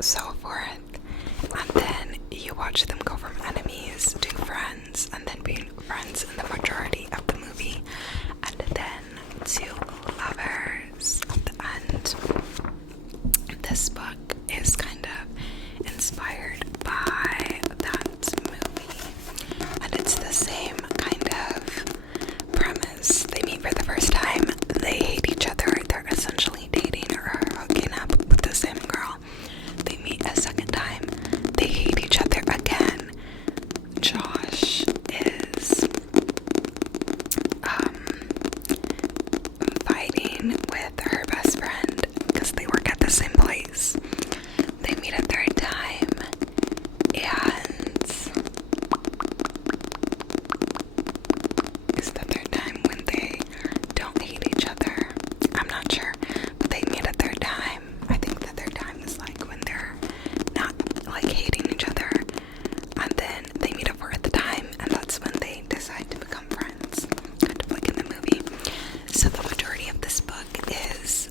so forth. And then you watch them go from enemies to friends, and then being friends in the majority of the movie, and then to lovers at the end. This book is kind of inspired by that movie, and it's the same kind of premise. They meet for the first time, they hate each other, they're essentially dating or hooking up with the same girl. They meet a second time, they hate each other again. Josh is fighting with her best friend because they work at the same place. They meet a third time, and it's the third time when they don't hate each other. I'm not sure, but they meet a third time. I think the third time is like when they're not like hating each other, and then they meet a fourth time, and that's when they decide to become friends, kind of like in the movie. So the majority of this book is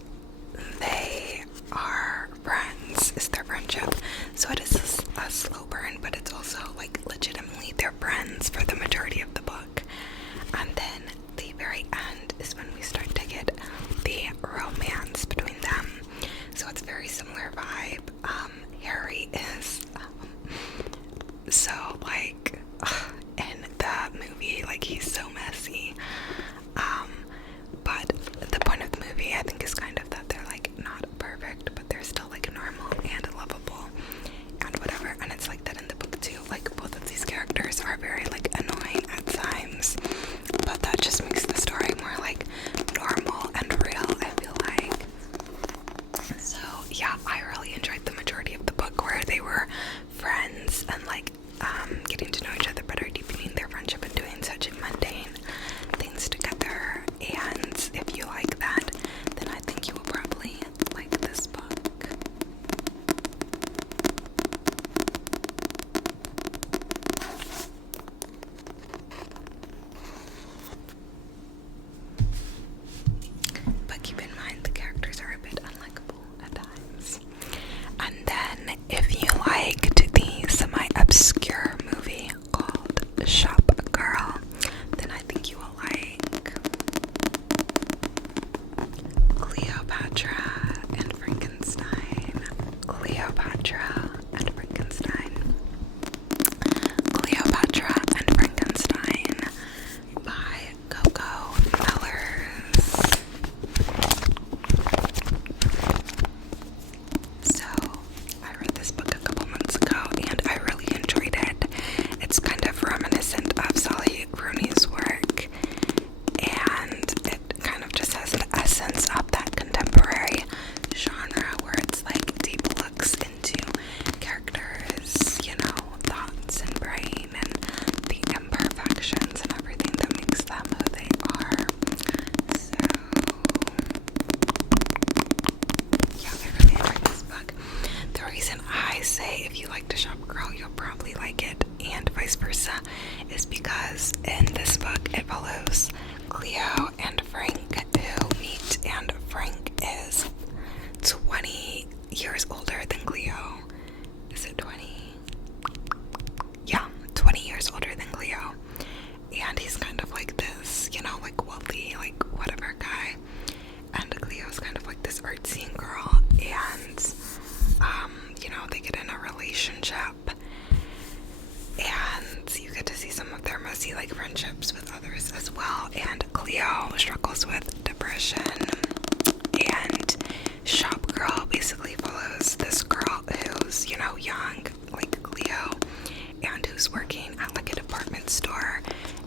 they are friends, is their friendship. So it is a slow burn, but it's also like legitimately they're friends for the majority of the book. And then the very end is when we start to get the romance between them. So it's very similar vibe. Harry is so like in the movie, like he's so messy. But the point of the movie, I think, is kind of that they're like not perfect, but they're still like normal and lovable and whatever. And it's like that in the book too. Like both of these characters are very like annoying at times, but that just makes the story more like normal and real, I feel like. So yeah, I really enjoyed the majority of the book where they were friends and like getting to know each other better, deepening their friendship and doing such mundane things together. And if you like that, then I think you will probably like this book. But keep in mind the characters are a bit unlikable at times. And then if you liked the semi-obscure movie called Shopgirl, then I think you will like Cleopatra and Frankenstein. Cleopatra and Frankenstein. Cleopatra and Frankenstein by Coco Mellors. So I read this book a couple months ago and I really enjoyed it. It's kind of reminiscent of Sally Rooney's work, and it kind of just has an essence of that contemporary genre where it's like deep looks into characters, you know, thoughts and brain and the imperfections and everything that makes them who they are. So yeah, I really enjoyed this book. The reason I say if you like to shop girl, you'll probably like it, and vice versa, is because in this book it follows Cleo and Frank who meet, and Frank is 20 years older than Cleo. Is it 20? Yeah, 20 years older than Cleo. And he's kind of like this, you know, like wealthy, like whatever guy. And Cleo's kind of like this artsy girl, and you know, they get in a relationship, and you get to see some of their messy like friendships with others as well. And Cleo struggles with depression, and Shopgirl basically follows this girl who's, you know, young like Cleo, and who's working at like a department store,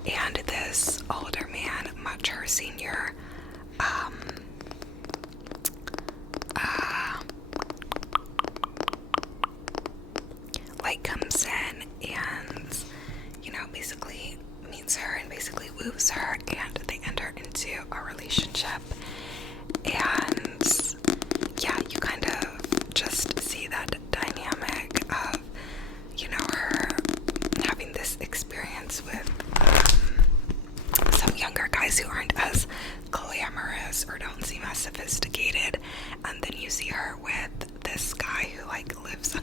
and this older man, much her senior, like comes in and, you know, basically meets her and basically woos her, and they enter into a relationship. And yeah, you kind of just see that dynamic of, you know, her having this experience with some younger guys who aren't as glamorous or don't seem as sophisticated, and then you see her with this guy who like lives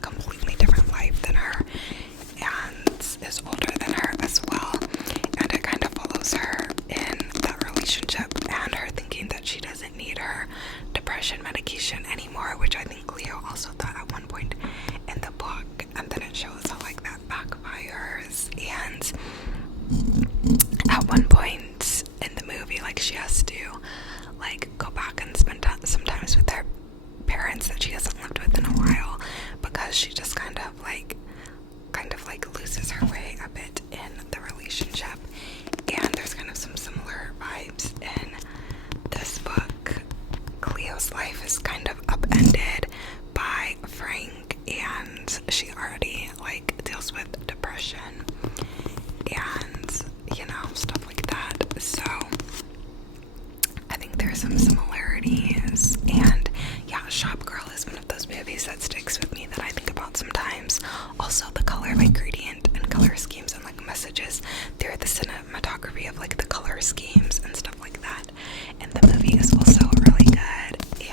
Also, the color like gradient and color schemes and like messages through the cinematography of like the color schemes and stuff like that. And the movie is also really good. And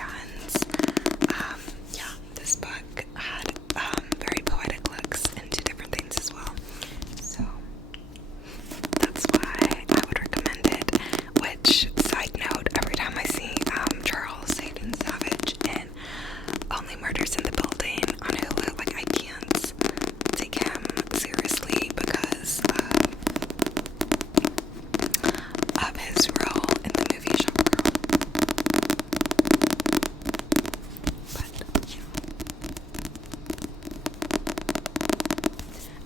yeah, this book had very poetic looks into different things as well. So that's why I would recommend it. Which, side note, every time I see Charles Hayden Savage in Only Murders in the Building on Hulu, like I can't take him seriously because of his role in the movie Shopgirl. But yeah.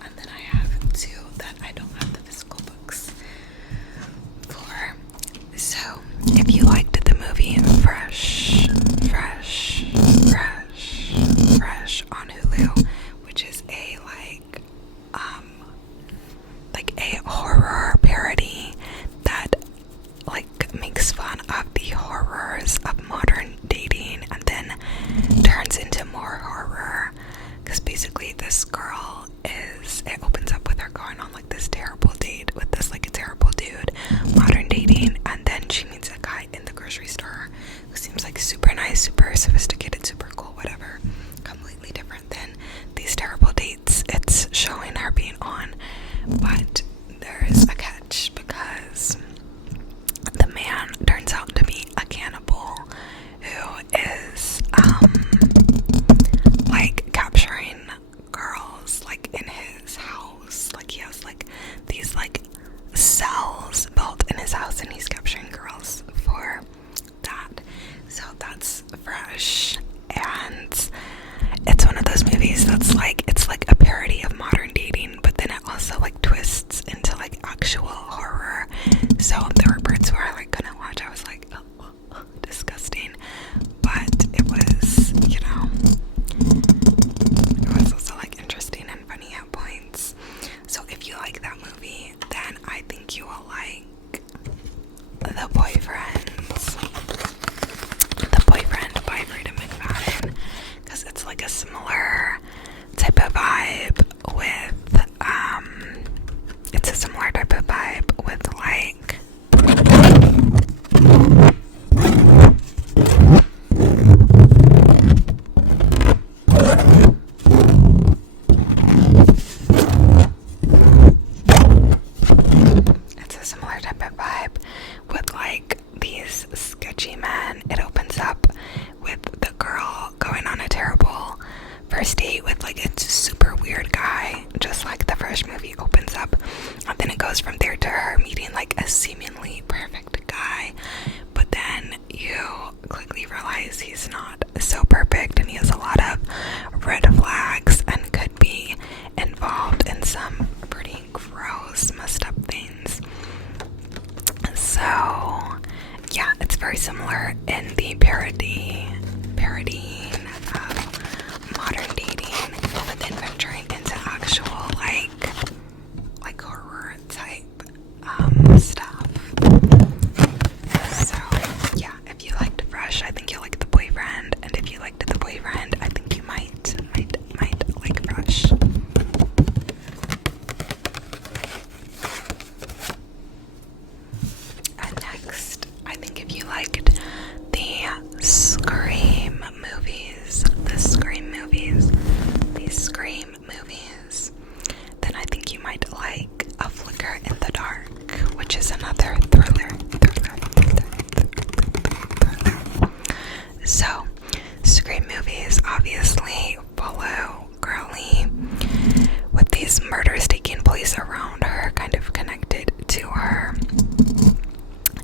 And then I have two that I don't have the physical books for. So if you liked the movie Fresh on Hulu, which is a like a horror parody that like makes fun of the horrors of modern dating and then turns into more horror, because basically this girl it opens up with her going on like this terrible date with this like a terrible dude, modern dating, and then she meets a guy in the grocery store who seems like super nice, super sophisticated, super cool, whatever, completely different than these terrible dates it's showing her being on. But there is a catch, because the man turns out to be a cannibal who is like capturing girls like in his house. Like he has like these like cells built in his house and he's capturing girls for that. So that's Fresh, and it's one of those movies that's like, it's like a parody of modern dating, but then it also like twists into like actual horror. So there were parts where I like couldn't watch. I was like, oh, disgusting. But it was, you know, it was also like interesting and funny at points. So if you like that movie, then I think you will like The Boyfriend by Frida McFadden, because it's like a similar type of vibe with like these sketchy men. It opens up with the girl going on a terrible first date with like a super weird guy, just like the Fresh movie opens up, and then it goes from there to her meeting like a seemingly perfect guy, but then you quickly realize he's not so perfect and he has a lot of red flags and could be involved in some pretty gross, messed up things. So yeah, it's very similar in the parodying of modern dating, but then venturing into actual like horror type stuff. So yeah, if you liked Fresh, I think you'll like The Boyfriend, and if you liked The Boyfriend, I think you might like Fresh. And next, I think if you liked the Scream movies, then I think you might like A Flicker in the Dark, which is another thriller. So, Scream movies obviously follow Girlie with these murders taking place around her, kind of connected to her.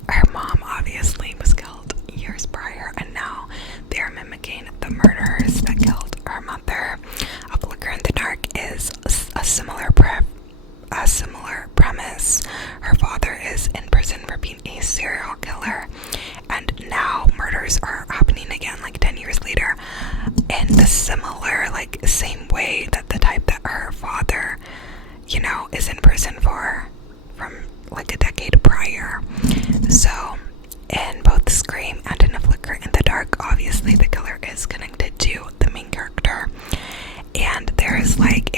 Her mom obviously was killed years prior, and now they're mimicking the murders that killed her mother. A Flicker in the Dark is a similar premise. Her father is in prison for being a serial killer, and now murders are happening again, like 10 years later, in the similar, like, same way that the type that her father, you know, is in prison for from like a decade prior. So in both Scream and in A Flicker in the Dark, obviously the killer is connected to the main character, and there's like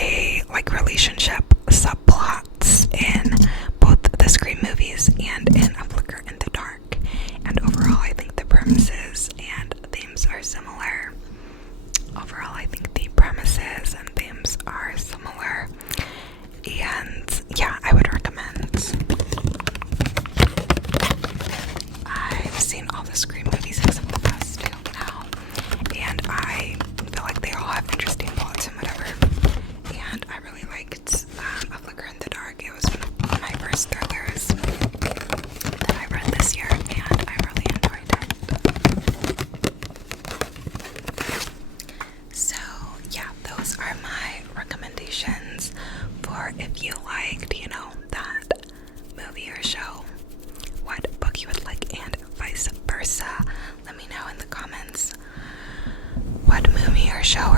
show